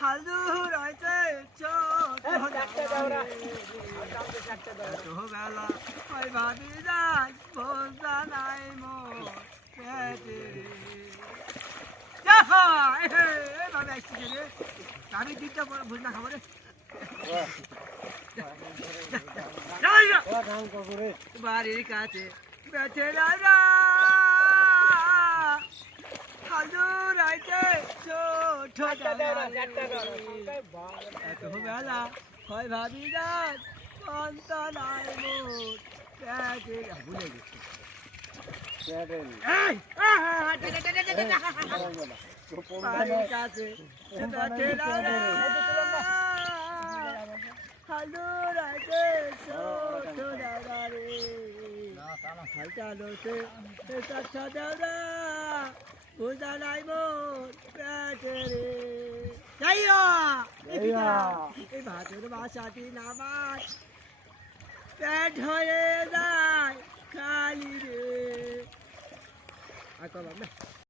হালুর হয়েছে ছোটবেলা ওই ভাবি যাই বোঝা নাই মোর পেটে আমি দিনটা বুঝ না খাবো রে বাড়ির কাছে বেঁচে রাজা হাজুর আইতে ছোট এত বেলা হয় ভাবি যান সন্তানাই মোট ভুলে গেছি বাড়ির কাছে বেঁচে রাজা হাজুর আইতে ছোট দাদা রে চালোতে দাদা বুঝা নাই মোর পেটে রে এই ভাতের বাসাটি নামাজ পেট হয়ে যায় খালি রে আর কলাম না